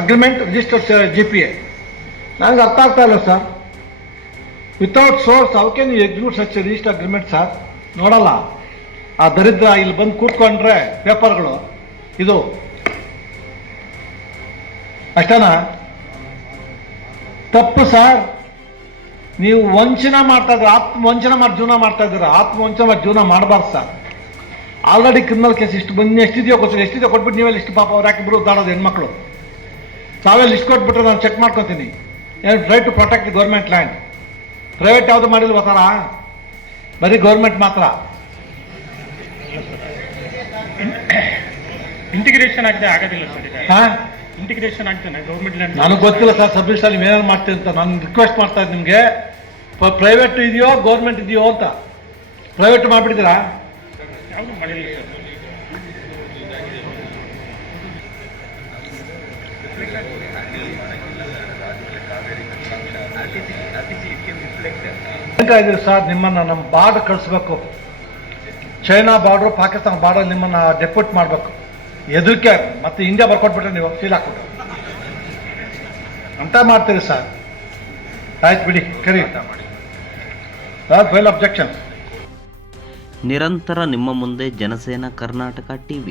Agreement registered GPA. ನನಗೆ ಅರ್ಥ ಆಗ್ತಾ ಇಲ್ಲ sir. Without source how can you execute such register agreement sir? ನೋಡಲ್ಲ ಆ ದರಿದ್ರ ಇಲ್ಲಿ ಬಂದು ಕೂತ್ಕೊಂಡ್ರೆ ಪೇಪರ್ಗಳು ಇದು ಅಷ್ಟೇನಾ? ತಪ್ಪು ಸರ್. ನೀವು ವಂಚನೆ ಮಾಡ್ತಾ ಇದ್ದೀರ, ಆತ್ಮವಂಚನೆ ಮಾಡಿ ಜೀವನ ಮಾಡ್ತಾ ಇದ್ದೀರ. ಆತ್ಮವಂಚನೆ ಮಾಡಿ ಜೀವನ ಮಾಡಬಾರ್ದು ಸರ್. ಆಲ್ರೆಡಿ ಕ್ರಿಮಿನಲ್ ಕೇಸ್ ಇಷ್ಟು ಬಂದು ಎಷ್ಟಿದೆಯೋ ಗೊತ್ತಿಲ್ಲ, ಎಷ್ಟಿದೆಯೋ ಕೊಟ್ಬಿಟ್ಟು ನೀವೇ ಲಿಸ್ಟ್ ಪಾಪ ಅವ್ರು ಯಾಕಿಬ್ರು ಉದ್ದಾಡೋದು ಹೆಣ್ಮಕ್ಳು. ತಾವೇ ಲಿಸ್ಟ್ ಕೊಟ್ಬಿಟ್ರೆ ನಾನು ಚೆಕ್ ಮಾಡ್ಕೊತೀನಿ. Try to protect the government land. Private ಯಾವುದು ಮಾಡಿಲ್ವ ಸರ? ಬರೀ ಗೌರ್ಮೆಂಟ್ ಮಾತ್ರ. ಇಂಟಿಗ್ರೇಷನ್ ಆಗದೆ ಆಗೋದಿಲ್ಲ ಸರ್. ಹಾಂ, ಇಂಟಿಗ್ರೇಷನ್ ಆಗ್ತಾನೆ ಗೌರ್ಮೆಂಟ್ ಲ್ಯಾಂಡ್. ನನಗೆ ಗೊತ್ತಿಲ್ಲ ಸರ್, ಸಬ್ ರಿಜಿಸ್ಟ್ರಲ್ಲಿ ಏನೇನು ಮಾಡ್ತೀನಿ ಅಂತ. ನಾನು ರಿಕ್ವೆಸ್ಟ್ ಮಾಡ್ತಾ ಇದ್ದೀನಿ ನಿಮಗೆ, ಪ್ರೈವೇಟ್ ಇದೆಯೋ ಗೌರ್ಮೆಂಟ್ ಇದೆಯೋ ಅಂತ. ಪ್ರೈವೇಟ್ ಮಾಡಿಬಿಟ್ಟಿದ್ದೀರಾ? ಯಾವುದು ಮಾಡಿಲ್ಲ ಸರ್. ಇದ್ದೀರಿ ಸರ್, ನಿಮ್ಮನ್ನು ನಮ್ಮ ಬಾರ್ಡರ್ ಕಳಿಸ್ಬೇಕು. ಚೈನಾ ಬಾರ್ಡ್ರು, ಪಾಕಿಸ್ತಾನ ಬಾರ್ಡರ್ ನಿಮ್ಮನ್ನು ಡೆಪ್ಯೂಟ್ ಮಾಡಬೇಕು. ಎದುರಿಕೆ ಮತ್ತೆ ಇಂಡಿಯಾ ಬರ್ಕೊಟ್ಬಿಟ್ರೆ ನೀವು ಫೀಲ್ ಹಾಕ್ಬಿಟ್ಟು ಅಂತ ಮಾಡ್ತೀರಿ ಸರ್. ಆಯ್ತು ಬಿಡಿ, ಕರಿ ಸರ್. File objection. ನಿರಂತರ ನಿಮ್ಮ ಮುಂದೆ ಜನಸೇನಾ ಕರ್ನಾಟಕ TV.